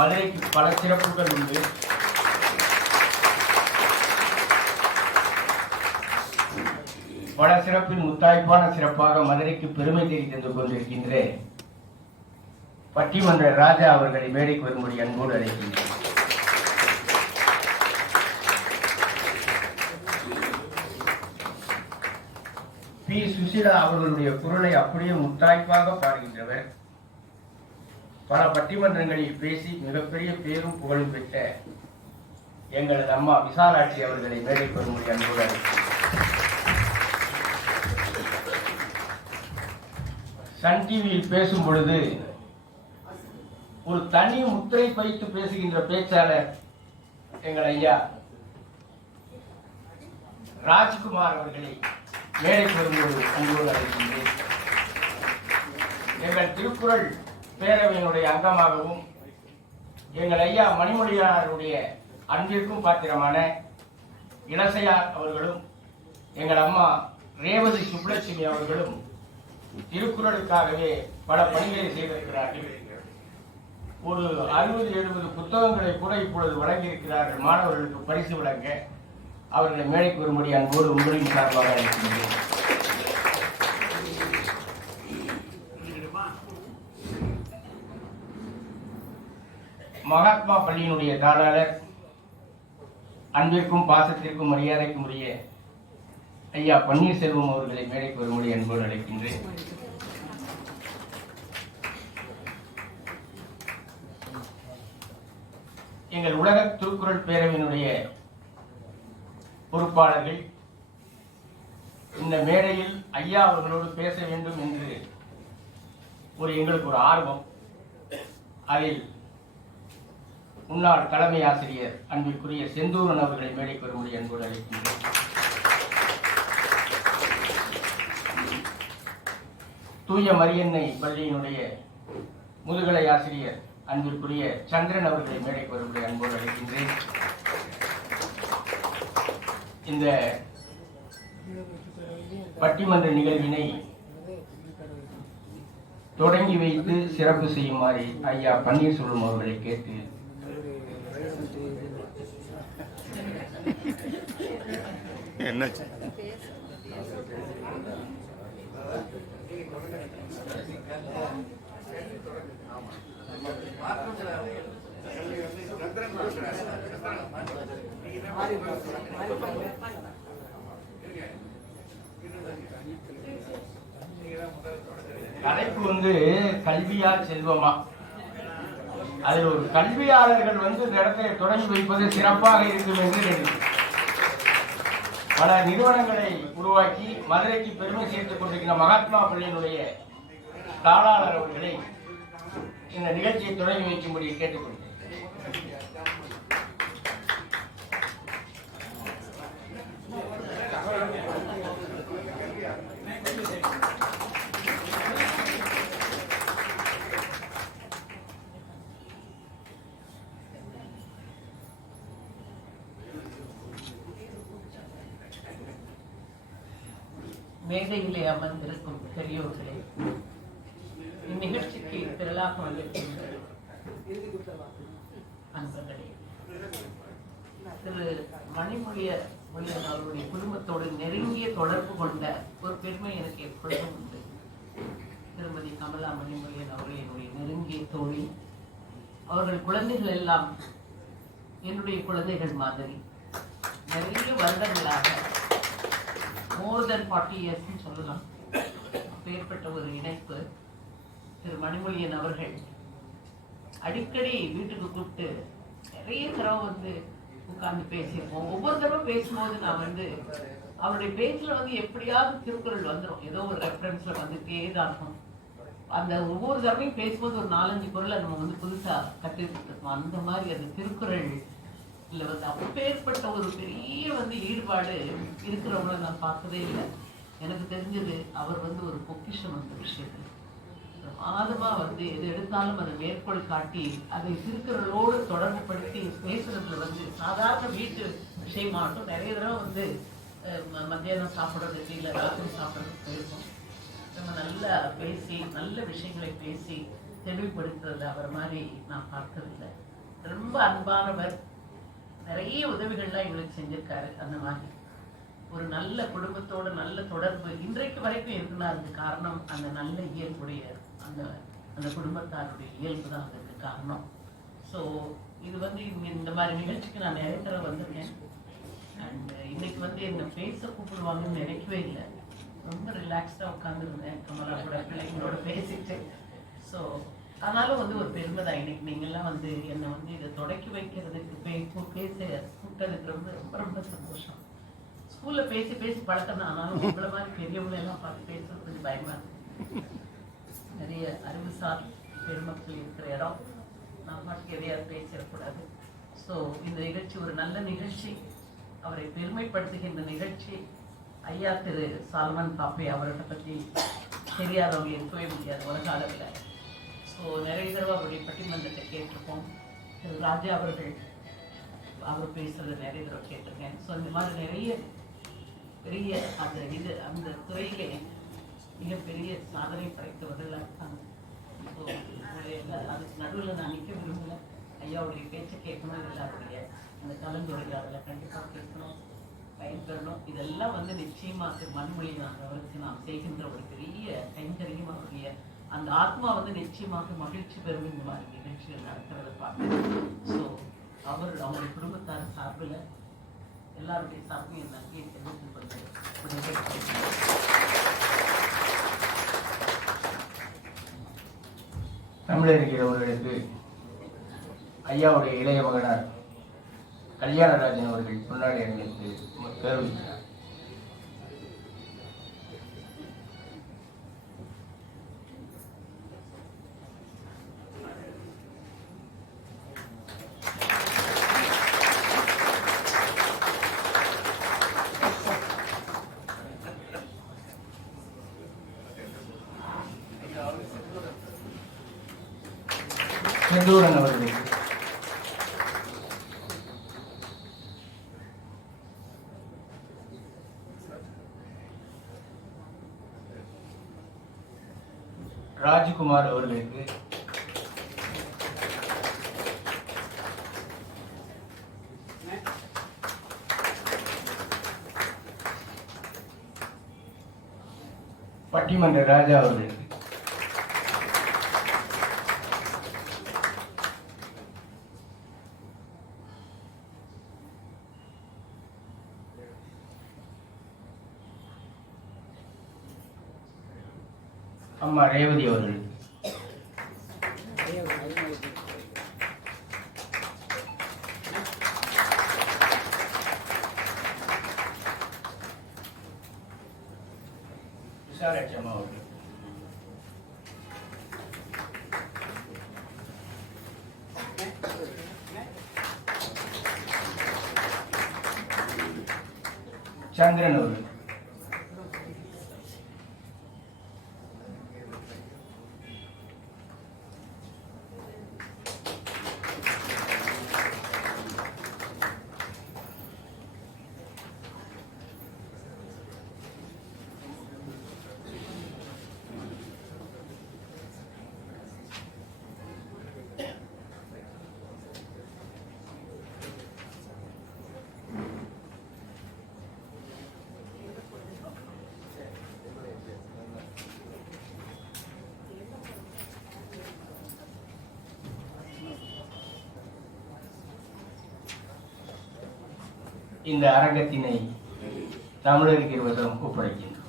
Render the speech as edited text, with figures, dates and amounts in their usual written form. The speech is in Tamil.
மதுரைக்கு பல சிறப்புகள் உண்டு. பல சிறப்பின் முத்தாய்ப்பான சிறப்பாக மதுரைக்கு பெருமை தேடி தந்து கொண்டிருக்கின்ற பட்டிமன்ற ராஜா அவர்களை மேடைக்கு வரும்படி அன்போடு அழைக்கின்றேன். பி. சுசீலா அவர்களுடைய குரலை அப்படியே முத்தாய்ப்பாக பாடுகின்றவர். பல பட்டிமன்றங்களில் பேசி மிகப்பெரிய பேரும் புகழும் பெற்ற எங்களது அம்மா விசாலாட்சி அவர்களை மேடைக்கு வரும்படி அன்போடு அழைக்கின்றேன். சன் டிவியில் பேசும் பொழுது ஒரு தனி முத்திரை வைத்து பேசுகின்ற பேச்சாளர் எங்கள் ஐயா ராஜ்குமார் அவர்களை மேடைக்கு வரும்போது அன்போடு அழைக்கின்றேன். எங்கள் திருக்குறள் பேரவையினுடைய அங்கமாகவும் எங்கள் ஐயா மணிமொழியாருடைய அன்பிற்கும் பாத்திரமான இளசையார் அவர்களும் எங்கள் அம்மா ரேவதி சுப்புலட்சுமி அவர்களும் திருக்குறளுக்காகவே பல பணிகளை செய்திருக்கிறார்கள். ஒரு 60-70 புத்தகங்களை கூட இப்பொழுது வழங்கியிருக்கிறார்கள். மாணவர்களுக்கு பரிசு வழங்க அவர்களை மேடைக்கு வரும்படி அன்போடு உங்களின் சார்பாக அழைக்கின்றேன். மகாத்மா பள்ளியினுடைய தாளாளர், அன்பிற்கும் பாசத்திற்கும் மரியாதைக்கும் உரிய ஐயா பன்னீர்செல்வம் அவர்களை மேடைக்கு வரும்படி அன்போடு அழைக்கின்றேன். எங்கள் உலக திருக்குறள் பேரவையினுடைய பொறுப்பாளர்கள் இந்த மேடையில் ஐயா அவர்களோடு பேச வேண்டும் என்று எங்களுக்கு ஒரு ஆர்வம். அதில் முன்னாள் தலைமை ஆசிரியர் அன்பிற்குரிய செந்தூரன் அவர்களை மேடைக்கு வரும்படி அன்போடு அழைக்கின்றேன். தூய மரியன்னை பள்ளியினுடைய முதுகலை ஆசிரியர் அன்பிற்குரிய சந்திரன் அவர்களை மேடைக்கு வரும்படி அன்போடு அழைக்கின்றேன். இந்த பட்டிமன்ற நிகழ்வினை தொடங்கி வைத்து சிறப்பு செய்யுமாறு ஐயா பன்னீர்செல்வம் அவர்களை கேட்டு என்னாச்சு? தலைப்பு கல்வியா செல்வமா? அதில் ஒரு கல்வியாளர்கள் இந்த இடத்தை தொடங்கி வைப்பது சிறப்பாக இருக்கும் என்று நினைக்கிறேன். பல நிறுவனங்களை உருவாக்கி மதுரைக்கு பெருமை சேர்த்துக் கொண்டிருக்கிற மகாத்மா பள்ளியினுடைய தாளாளர் அவர்களை இந்த நிகழ்ச்சியை தொடங்கி வைக்கும்படி கேட்டுக்கொள்கிறேன். மேடையிலே அமர்ந்திருக்கும் பெரியோர்களே, இந்நிகழ்ச்சிக்கு திரளாக வந்திருக்கின்ற அன்பர்களே, திரு மணிமொழியன் அவருடைய குடும்பத்தோடு நெருங்கிய தொடர்பு கொண்ட ஒரு பெருமை எனக்கு எப்பொழுதும் உண்டு. திருமதி கமலா மணிமொழியன் அவர்கள் என்னுடைய நெருங்கிய தோழி. அவர்கள் குழந்தைகள் எல்லாம் என்னுடைய குழந்தைகள் மாதிரி. நிறைய வருடங்களாக more than 40 years சொல்லலாம். அப்பேற்பட்ட ஒரு இணைப்பு. திரு மணிமொழியன் அவர்கள் அடிக்கடி வீட்டுக்கு கூப்பிட்டு நிறைய தடவை உட்கார்ந்து பேசியிருப்போம். ஒவ்வொரு தடவை பேசும்போது நான் அவருடைய பேச்சுல எப்படியாவது திருக்குறள் வந்துடும். ஏதோ ஒரு ரெஃபரன்ஸ்ல வந்துட்டே தான் இருக்கும். அந்த ஒவ்வொரு தடவையும் பேசும்போது ஒரு 4-5 குறளை நம்ம புதுசா கற்றுக்கிட்டு அந்த மாதிரி அந்த திருக்குறள் இல்ல அப்பேற்பட்ட ஒரு பெரிய ஈடுபாடு இருக்கிறவங்கள நான் பார்த்ததே இல்லை. எனக்கு தெரிஞ்சது அவர் ஒரு பொக்கிஷம் அந்த விஷயத்துல பிரமாதமா எது எடுத்தாலும் அதை மேற்கோள் காட்டி அதை திருக்குறளோடு தொடர்பு படுத்தி பேசுறதுல சாதாரண வீட்டு விஷயமாகட்டும் நிறைய தடவை மத்தியானம் சாப்பிட்றதுக்கு இல்லை ராத்திரி சாப்பிட்றதுக்கு போயிருக்கோம். நம்ம நல்லா பேசி நல்ல விஷயங்களை பேசி தெளிவுபடுத்துறது அவர் மாதிரி நான் பார்த்ததில்லை. ரொம்ப அன்பானவர். நிறைய உதவிகள்லாம் எங்களுக்கு செஞ்சிருக்காரு. அந்த மாதிரி ஒரு நல்ல குடும்பத்தோட நல்ல தொடர்பு இன்றைக்கு வரைக்கும் இருக்குன்னா அதுக்கு காரணம் அந்த நல்ல இயல்புடைய அந்த அந்த குடும்பத்தாருடைய இயல்பு தான் அதுக்கு காரணம். ஸோ இது வந்து இந்த மாதிரி நிகழ்ச்சிக்கு நான் நிறைய தடவை வந்திருக்கேன். அண்ட் இன்னைக்கு வந்து என்னை பேச கூப்பிடுவாங்கன்னு நினைக்கவே இல்லை. ரொம்ப ரிலாக்ஸ்டாக உட்காந்துருந்தேன் கமலா கூட பிள்ளைங்களோட பேசிட்டு. ஸோ ஆனாலும் வந்து ஒரு பெருமை தான். இன்னைக்கு நீங்கள்லாம் வந்து என்னை வந்து இதை தொடக்கி வைக்கிறதுக்கு பேச கூப்பிட்டதுக்கு ரொம்ப ரொம்ப ரொம்ப சந்தோஷம். ஸ்கூல்ல பேசி பேசி பழக்கம் தான். ஆனாலும் உங்களை மாதிரி பெரியவங்களை எல்லாம் பார்த்து பேசுறது கொஞ்சம் பயமா இருக்கு. நிறைய அறிவுசார் பெருமக்கள் இருக்கிற இடம். நான் பாட்டுக்கு எதையாவது பேசிடக்கூடாது. ஸோ இந்த நிகழ்ச்சி ஒரு நல்ல நிகழ்ச்சி, அவரை பெருமைப்படுத்துகின்ற நிகழ்ச்சி. ஐயா திரு சால்மன் பாப்பே அவர்கிட்ட பற்றி தெரியாதவங்க இருக்கவே முடியாது உலக அளவில். ஸோ நிறைய தடவை அவருடைய பட்டிமன்றத்தை கேட்டிருப்போம். திரு ராஜா அவர்கள் அவர் பேசுறது நிறைய தடவை கேட்டிருக்கேன். ஸோ இந்த மாதிரி நிறைய பெரிய அந்த துறையிலே மிகப்பெரிய சாதனை படைத்தவர்களாக இருக்காங்க. ஸோ அதுக்கு நடுவில் நான் நிற்க விரும்பல. ஐயாவுடைய பேச்சை கேட்கணும், எல்லாருடைய அந்த கலந்துரையாடலை கண்டிப்பாக கேட்கணும், பயன்பெறணும். இதெல்லாம் வந்து நிச்சயமாக மண்மொழி அவருக்கு நாம் செய்கின்ற ஒரு பெரிய கைங்கரியம். அவருடைய அந்த ஆத்மா வந்து நிச்சயமாக மகிழ்ச்சி பெறும் இந்த மாதிரி நிகழ்ச்சிகள் நடக்கிறத பார்க்க. ஸோ அவங்களுடைய குடும்பத்தார் சார்பில் எல்லாருடைய சார்பையும் என் நன்றியை தெரிவித்துக் கொண்டு தமிழறிஞர்களுக்கு ஐயாவுடைய இளைய மகனார் கல்யாணராஜன் அவர்கள் பொன்னாடி அணிவித்து கௌரவிக்கிறார். செந்தூரன் அவர்களுக்கு ராஜ்குமார் அவர்களுக்கு பட்டிமன்ற ராஜா அவர்களுக்கு அம்மா ரேவதி அவர்களுக்கு விசாலாட்சி அம்மா அவர்களுக்கு சந்திரன் அவர்களுக்கு இந்த அரங்கத்தினை தமிழறிஞர் ஒப்படைக்கின்றனர்.